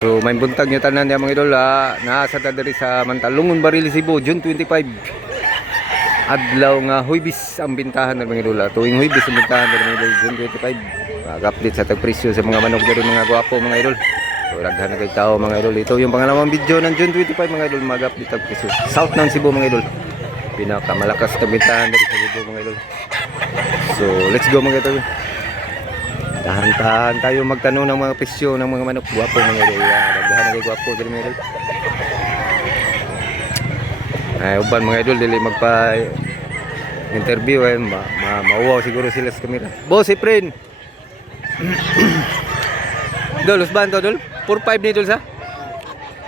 So may buntag niya tanan niya mga idol, naasa ta diri sa Mantalungon, Barili, Cebu, June 25. Adlaw nga Huwebes ang bintahan ng mga idol. Tuwing Huwebes ang bintahan ng mga idol, June 25. Mag-update sa tagpresyo sa mga manok diri mga gwapo mga idol. So daghan na kay tao mga idol. Ito yung pangalawang video ng June 25 mga idol, mag-update tag presyo. South ng Cebu mga idol. Pinakamalakas na bintahan diri sa Cebu mga idol. So let's go mga idol. Dahan-dahan tayo magtanong ng mga presyo ng mga manok gwapo mga idol. Daghan na kay gwapo diri mga idol. Ay uban mga idol dili magpa interview ay mauwaw siguro sila sa kamera. Boss Efren. Dol usban to dol. 45 ni dol sa.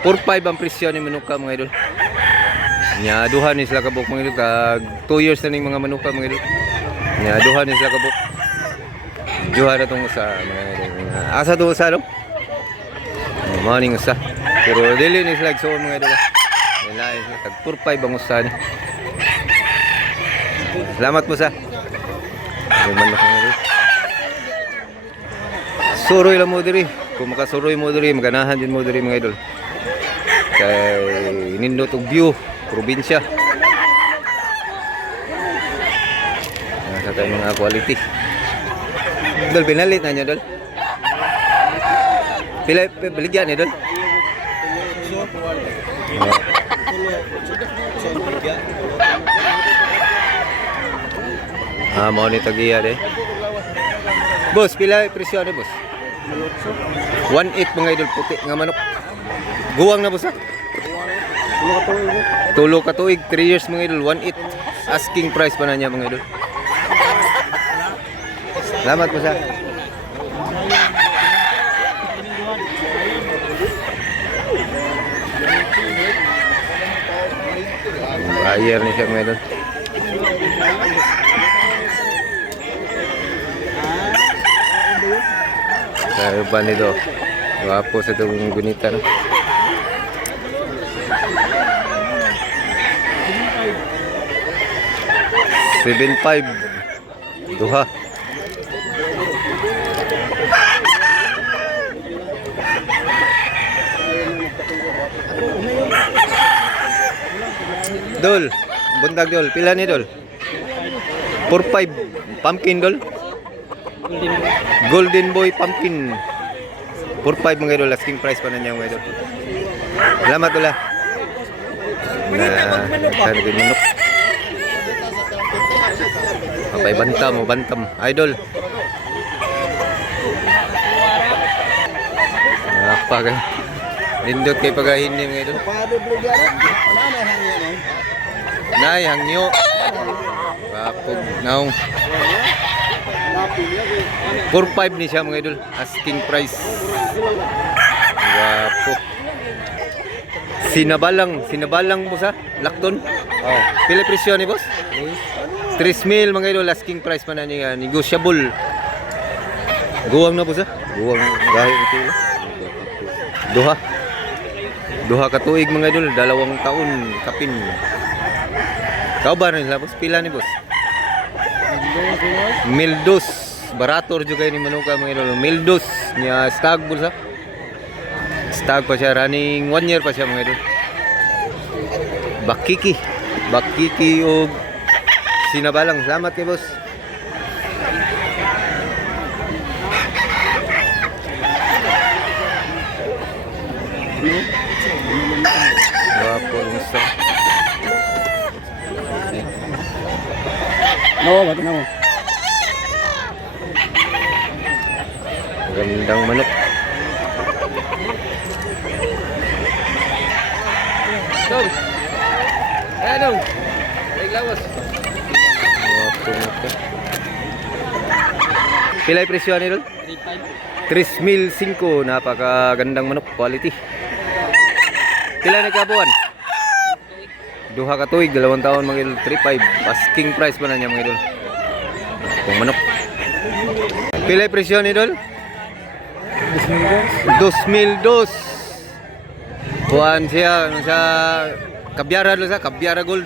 45 ang presyo ni manuka mga idol. Nya duha ni sila kabuk mga idol kag 2 years na ning mga manuka mga idol. Nya duha ni sila kabuk. Juha na itong usa mga idol. Asa itong usa no? Morning usa. Pero dili ni sila igsoon mga idol. Lain sila tag 45 ang usa ni. Salamat mo sa. Ay man mga idol. Suroy lang mo diri. Kung makasuroy mo diri, maganahan din mo diri mga idol. Kay nindot og view, probinsya. Nasa tayo mga quality. Dol, pinalit na niya, Dol. Baligyan niya, Dol. Mau ni tagiya deh. Bos, pila presyo ni bos? 1.8 mga idol, puti nga manok. Guwang na boss ha? Tulo ka tuig, 3 years mga idol, 1.8. Asking price pa na niya mga idol. Salamat po sa. Buyer ni siya mga idol. Sayo pa nito. Wapo sa itong gunita no? $7.5 duha. Dol, buntag dol, pila ni dol? 4.5 pumpkin dol. Golden Boy pumpkin. 4.5 mga idol, asking price pa na niya mga idol. Salamat dol. Tanagin manok. Apay bantam o bantam idol. Apa kan? Lindot kay pagahin ni mga idol. Nay hangyo. Wapog naong. 4.5 ni siya mga idol, asking price. Wapo. Sinabalang boss ha? Lakton. Oh. Pila presyo ni boss? 3,000 mga idol, asking price pa na niya, negotiable. Guwang na boss ha? Guwang gahit na pila. Duha ka tuig mga idol, 2 taon kapin. Kaubar nila boss, pila ni boss? Mildos. Barator juga ini manuka mga idol. Mildos niya stag bulsa. Stag pa siya, running 1 year pa siya mga idol. Bakiki o sinabalang. Salamat kay boss. Wapo gusto. No, ba't na mo? Gandang manok. Dong. Dong. Lawas. Pilay presyo ni Dol? 3,500. Napakagandang manok, quality. Pila na kabuan? Duha ka tuig, 2 taon mga idol, 3.5. Asking price pa na niya mga idol. Kung manok. Pilay presyo ni Dol? 2,002. Kuan siya sa kabyara lo sa kabyara gold.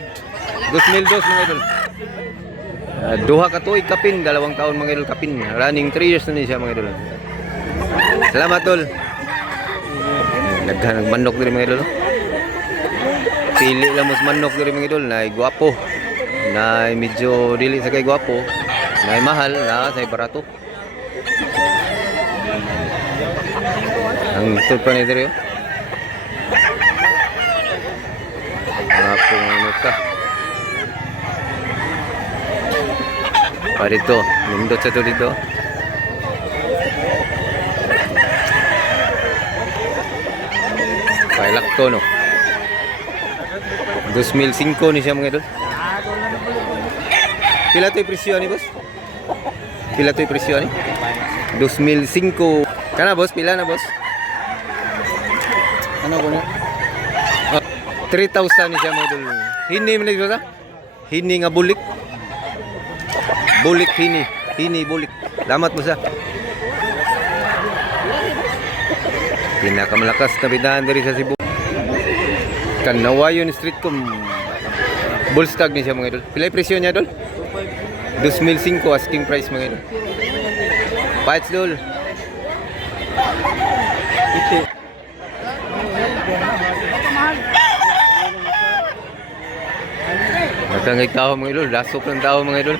2,002 mga idol. Duha ka tuig kapin, 2 taon mga idol kapin. Running 3 years na ni siya mga idol. Salamat tol. Naghanag manok diri mga idol. Pili lang mas manok diri mga idol na gwapo. Na medyo dili sa kay gwapo, na mahal na sa barato. Ang tud pa ni diri. Apong ano ka. Parito, nindot sa to dito. Pailak to no. 2005 ni siya mga idol. Pila to presyo ni boss? Pila to presyo ni? 2005. Kana boss, pila na boss? Ano ko na? 3,000 ni siya mga idol. Hini man ni boss. Hini nga bulik. Bulik hini. Hini bulik. Lamat mo sa. Pinakamalakas na bidahan diri sa Cebu. Kanawayon street ko. Bullstag ni siya mga idol. Pila presyo niya idol? 2005 asking price mga idol. Bites dol. Ito. Matangay tao mga idol. Lasok ng tao mga idol.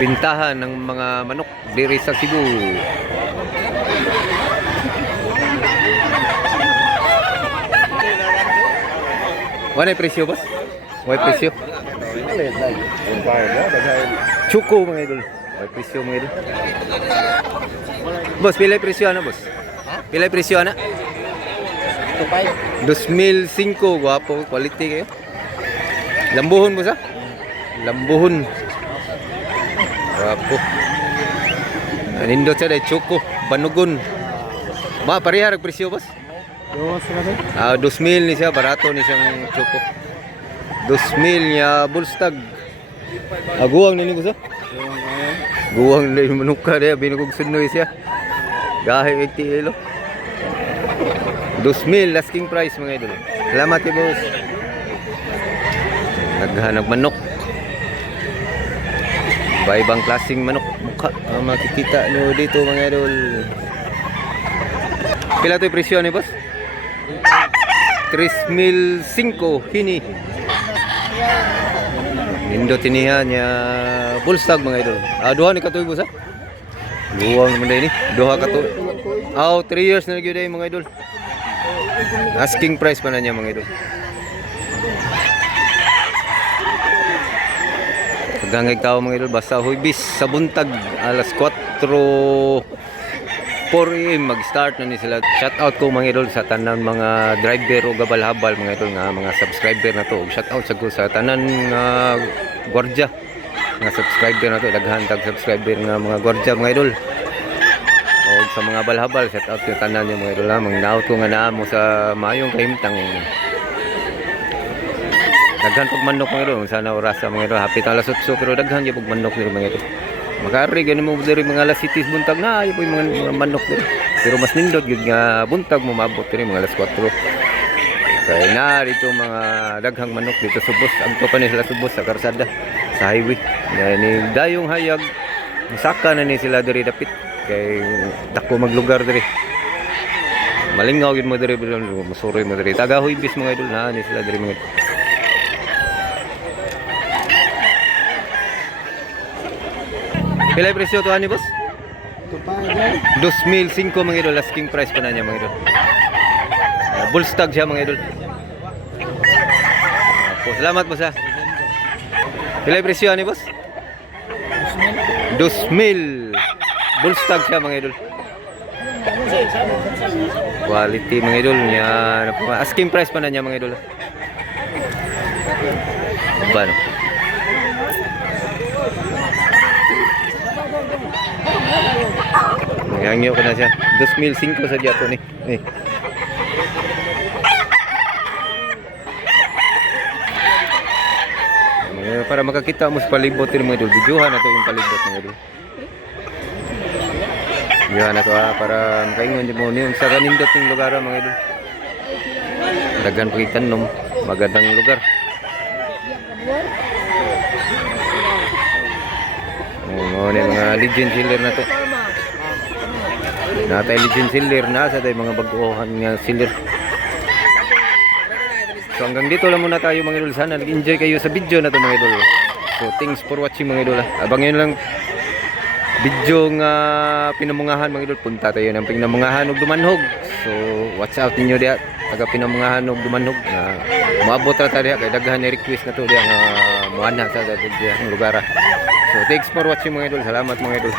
Bintahan ng mga manok diri sa Cebu. Wala presyo boss? Wala presyo? Chuko mga idol. Wala presyo mga idol. Boss, pila presyo ana boss? Pila presyo ana? 2005, guwapo, quality kayo. Lambuhon boss ha? Lambuhon. Guwapo. Nindot siya dahil chuko, banugon. Pareha ang presyo boss? 2,000 ni siya, barato ni siyang choco. 2,000 niya bullstag. Guwang nini ko sa? Guwang na yung manuka niya, binugog sunoy siya. Gahe 80 kilo. 2,000 asking price mga idol. Salamat eh boss. Naghanap manok. Iba-ibang klaseng manok. Mukha makikita nyo dito mga idol. Pila ito yung presyo ni boss? 3,500 hini. Nindot inihan niya bullstag mga idol. Duha ni katuig boss ha? Luwang naman dahil ni. Duha katuig. 3 years na nagyo dahil mga idol. Asking price pa na niya mga idol. Pagangay tao mga idol. Basta huibis sa buntag. Alas 4 AM mag-start na ni sila. Shout out ko mga idol sa tanan mga driver o gabal-habal mga idol nga mga subscriber na to. Shout out sa tanan nga gwardiya nga subscriber na to. Daghan tag subscriber nga mga gwardiya mga idol. O sa mga balhabal, shout out yung tanan niyo mga idol ha. Mangnaot ko nga naa mo sa mayong kahimtang. Daghan pag manok mga idol. Sana orasa mga idol. Hapit alas 8 pero daghan yung pag manok nila mga idol. Makari ganun mo diri mga alas 7 buntag na ayo po yung mga manok diri. Pero mas nindot gid nga buntag mo maabot diri mga alas 4. Kaya na dito mga daghang manok dito sa Subos. Ang to pa ni sila Subos sa karsada sa highway. Ni dayong hayag misaka na ni sila diri dapit kay dako maglugar diri. Malingaw gid mo diri masuroy mo diri. Taga Huibis mga idol na ni sila diri mga idol. Pila presyo to ani boss? 2,500 mga idol, asking price pa na niya mga idol. Bullstag siya mga idol. Salamat boss ha. Pila presyo ani boss? 2,000. Bullstag siya mga idol. Quality mga idol niya. Asking price pa na niya mga idol. Ba no? Hangyo ko na siya. 2,500 sa diato ni. Para makakita mo sa palibot ni mga idol. Videohan na to yung palibot mga idol. Videohan na to para makaingon mo yung sa kanindot yung lugar mga idol. Dagan pagitanom. Magandang lugar. Mga legend seller na to. Na tayo legend seller na sa tayo mga baguhan nga seller. So hanggang dito lang muna tayo mga idol. Sana nag-enjoy kayo sa video na to mga idol. So thanks for watching mga idol. Abangin lang video nga pinamungahan mga idol. Punta tayo ng pinamungahan ug dumanhog. So watch out ninyo diha taga pinamungahan ug dumanhog na maabot ra ta diha kay daghan ni request na to diha nga muana sa diha ang lugar. So thanks for watching mga idol. Salamat mga idol.